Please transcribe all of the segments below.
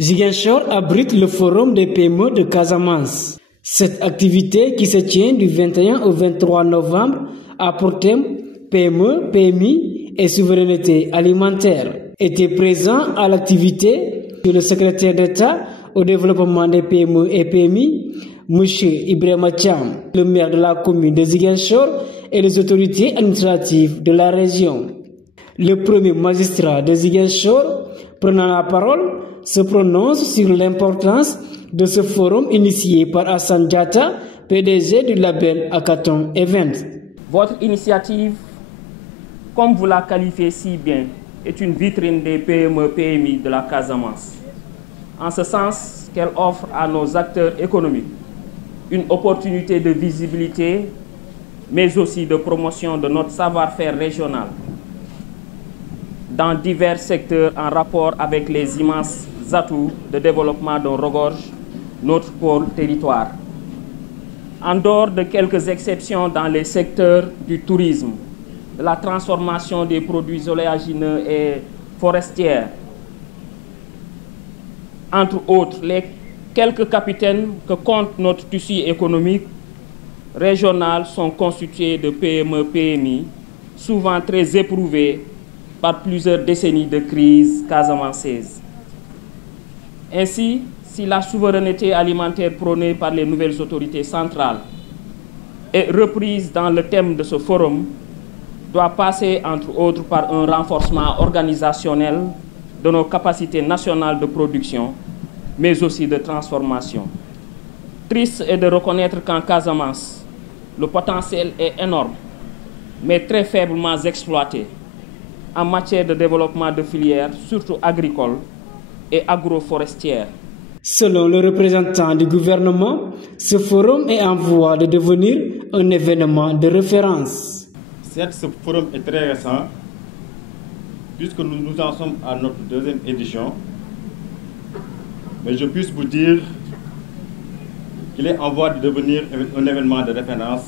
Ziguinchor abrite le forum des PME de Casamance. Cette activité qui se tient du 21 au 23 novembre a pour thème PME, PMI et souveraineté alimentaire. Était présent à l'activité le secrétaire d'État au développement des PME et PMI, M. Ibrahima Thiam, le maire de la commune de Ziguinchor et les autorités administratives de la région. Le premier magistrat de Ziguinchor, prenant la parole, se prononce sur l'importance de ce forum initié par Hassan Diatta, PDG du label Hackathon Event. Votre initiative, comme vous la qualifiez si bien, est une vitrine des PME-PMI de la Casamance. En ce sens qu'elle offre à nos acteurs économiques une opportunité de visibilité, mais aussi de promotion de notre savoir-faire régional dans divers secteurs en rapport avec les immenses atouts de développement dont regorge notre pôle territoire. En dehors de quelques exceptions dans les secteurs du tourisme, de la transformation des produits oléagineux et forestiers, entre autres, les quelques capitaines que compte notre tissu économique régional sont constitués de PME-PMI, souvent très éprouvés par plusieurs décennies de crise casamançaise. Ainsi, si la souveraineté alimentaire prônée par les nouvelles autorités centrales est reprise dans le thème de ce forum, doit passer entre autres par un renforcement organisationnel de nos capacités nationales de production, mais aussi de transformation. Triste est de reconnaître qu'en Casamance, le potentiel est énorme, mais très faiblement exploité en matière de développement de filières, surtout agricoles et agroforestières. Selon le représentant du gouvernement, ce forum est en voie de devenir un événement de référence. Certes, ce forum est très récent, puisque nous en sommes à notre deuxième édition, mais je puisse vous dire qu'il est en voie de devenir un événement de référence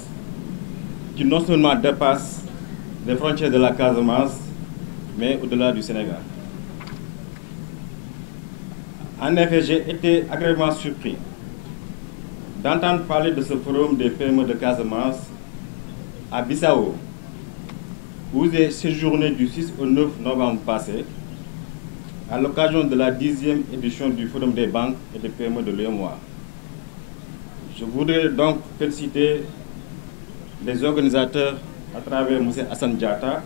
qui non seulement dépasse les frontières de la Casamance, mais au-delà du Sénégal. En effet, j'ai été agréablement surpris d'entendre parler de ce forum des PME de Casamance à Bissau, où j'ai séjourné du 6 au 9 novembre passé, à l'occasion de la 10e édition du Forum des banques et des PME de l'UEMOA. Je voudrais donc féliciter les organisateurs à travers M. Hassan Diatta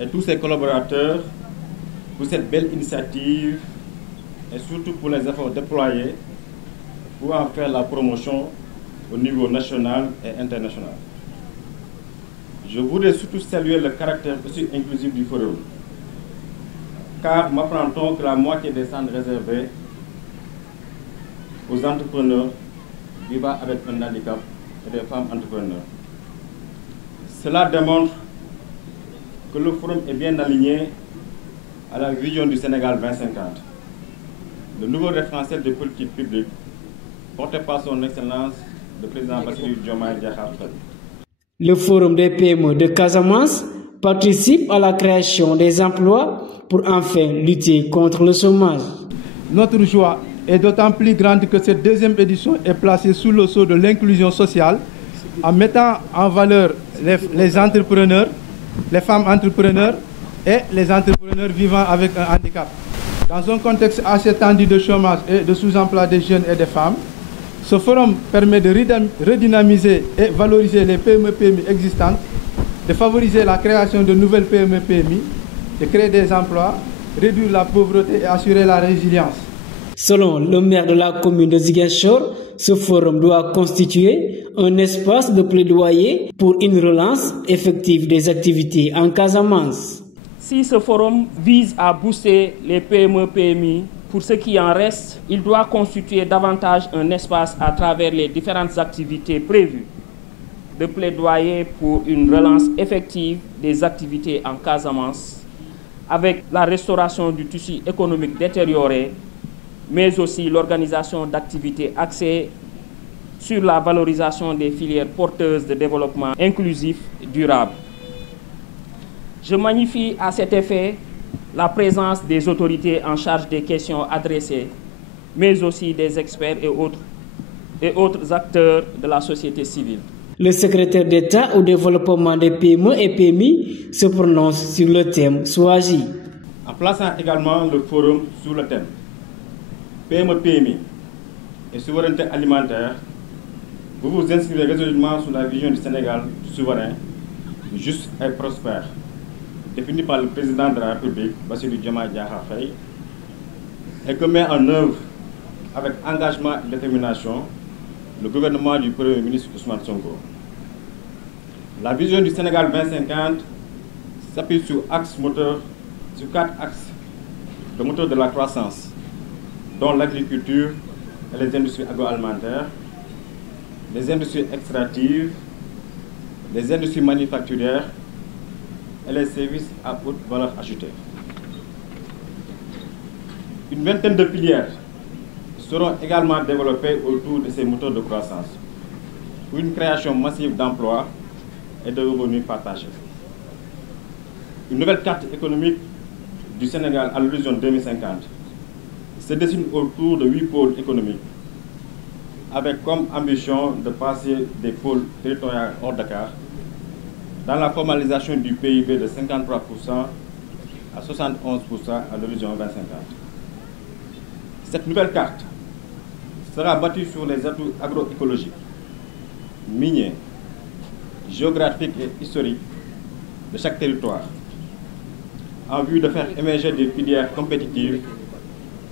et tous ses collaborateurs pour cette belle initiative et surtout pour les efforts déployés pour en faire la promotion au niveau national et international. Je voudrais surtout saluer le caractère aussi inclusif du forum, car m'apprend-on que la moitié des centres réservés aux entrepreneurs vivant avec un handicap et des femmes entrepreneurs. Cela démontre que le forum est bien aligné à la vision du Sénégal 2050, le nouveau référentiel de politique publique porté par son Excellence le président Bassirou Diomaye Diakhar Faye. Le forum des PME de Casamance participe à la création des emplois pour enfin lutter contre le chômage. Notre joie est d'autant plus grande que cette deuxième édition est placée sous le sceau de l'inclusion sociale en mettant en valeur les entrepreneurs, les femmes entrepreneurs et les entrepreneurs vivant avec un handicap. Dans un contexte assez tendu de chômage et de sous-emploi des jeunes et des femmes, ce forum permet de redynamiser et valoriser les PME-PMI existantes, de favoriser la création de nouvelles PME-PMI, de créer des emplois, réduire la pauvreté et assurer la résilience. Selon le maire de la commune de Ziguinchor, ce forum doit constituer un espace de plaidoyer pour une relance effective des activités en Casamance. Si ce forum vise à booster les PME-PMI, pour ce qui en reste, il doit constituer davantage un espace à travers les différentes activités prévues de plaidoyer pour une relance effective des activités en Casamance, avec la restauration du tissu économique détérioré, mais aussi l'organisation d'activités axées sur la valorisation des filières porteuses de développement inclusif et durable. Je magnifie à cet effet la présence des autorités en charge des questions adressées, mais aussi des experts et autres acteurs de la société civile. Le secrétaire d'État au développement des PME et PMI se prononce sur le thème SOAGI. En plaçant également le forum sur le thème PME, PMI et souveraineté alimentaire, vous vous inscrivez résolument sur la vision du Sénégal souverain, juste et prospère, définie par le président de la République, Bassirou Diomaye Diakhar Faye, et que met en œuvre avec engagement et détermination le gouvernement du Premier ministre Ousmane Sonko. La vision du Sénégal 2050 s'appuie sur quatre axes de moteur de la croissance, dont l'agriculture et les industries agroalimentaires, les industries extractives, les industries manufacturières et les services à haute valeur ajoutée. Une vingtaine de filières seront également développées autour de ces moteurs de croissance pour une création massive d'emplois et de revenus partagés. Une nouvelle carte économique du Sénégal à l'horizon 2050 se dessine autour de 8 pôles économiques, avec comme ambition de passer des pôles territoriaux hors Dakar dans la formalisation du PIB de 53% à 71% à l'horizon 2050. Cette nouvelle carte sera bâtie sur les atouts agroécologiques, miniers, géographiques et historiques de chaque territoire, en vue de faire émerger des filières compétitives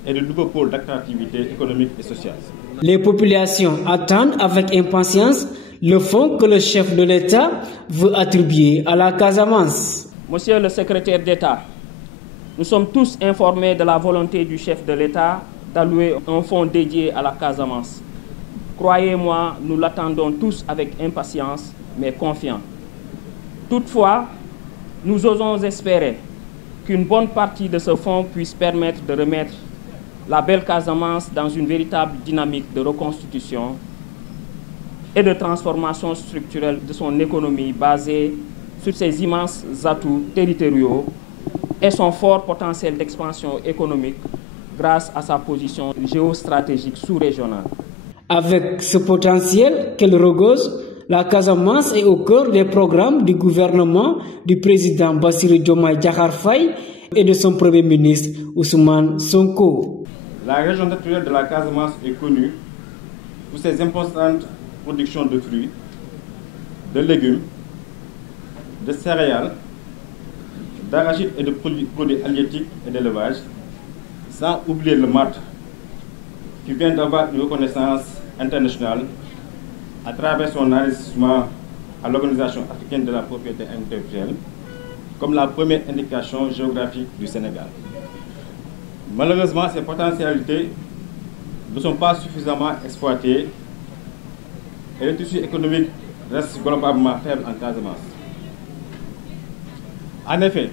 et de nouveaux pôles d'attractivité économique et sociale. Les populations attendent avec impatience le fonds que le chef de l'État veut attribuer à la Casamance. Monsieur le secrétaire d'État, nous sommes tous informés de la volonté du chef de l'État d'allouer un fonds dédié à la Casamance. Croyez-moi, nous l'attendons tous avec impatience, mais confiants. Toutefois, nous osons espérer qu'une bonne partie de ce fonds puisse permettre de remettre la belle Casamance dans une véritable dynamique de reconstitution et de transformation structurelle de son économie basée sur ses immenses atouts territoriaux et son fort potentiel d'expansion économique grâce à sa position géostratégique sous-régionale. Avec ce potentiel qu'elle regorge, la Casamance est au cœur des programmes du gouvernement du président Bassirou Diomaye Diakhar Faye et de son premier ministre Ousmane Sonko. La région naturelle de la Casamance est connue pour ses importantes productions de fruits, de légumes, de céréales, d'arachides et de produits halieutiques et d'élevage, sans oublier le malt, qui vient d'avoir une reconnaissance internationale à travers son enregistrement à l'Organisation africaine de la propriété intellectuelle comme la première indication géographique du Sénégal. Malheureusement, ces potentialités ne sont pas suffisamment exploitées et le tissu économique reste globalement faible en Casamance. En effet,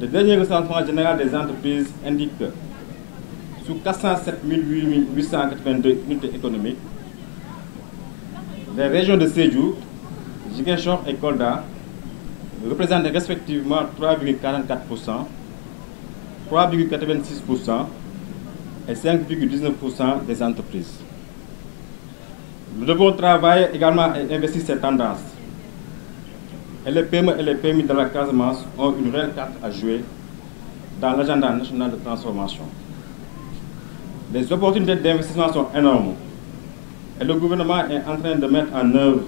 le dernier recensement général des entreprises indique que sur 407 882 unités économiques, les régions de Sédhiou, Ziguinchor et Kolda représentent respectivement 3,44%, 3,86% et 5,19% des entreprises. Nous devons travailler également et investir ces tendances. Et les PME et les PMI de la Casamance ont une réelle carte à jouer dans l'agenda national de transformation. Les opportunités d'investissement sont énormes et le gouvernement est en train de mettre en œuvre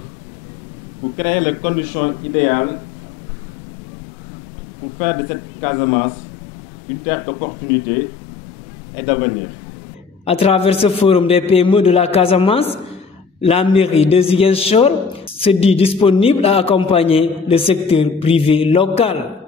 pour créer les conditions idéales pour faire de cette Casamance une terre d'opportunités et d'avenir. À travers ce forum des PME de la Casamance, la mairie de Ziguinchor se dit disponible à accompagner le secteur privé local.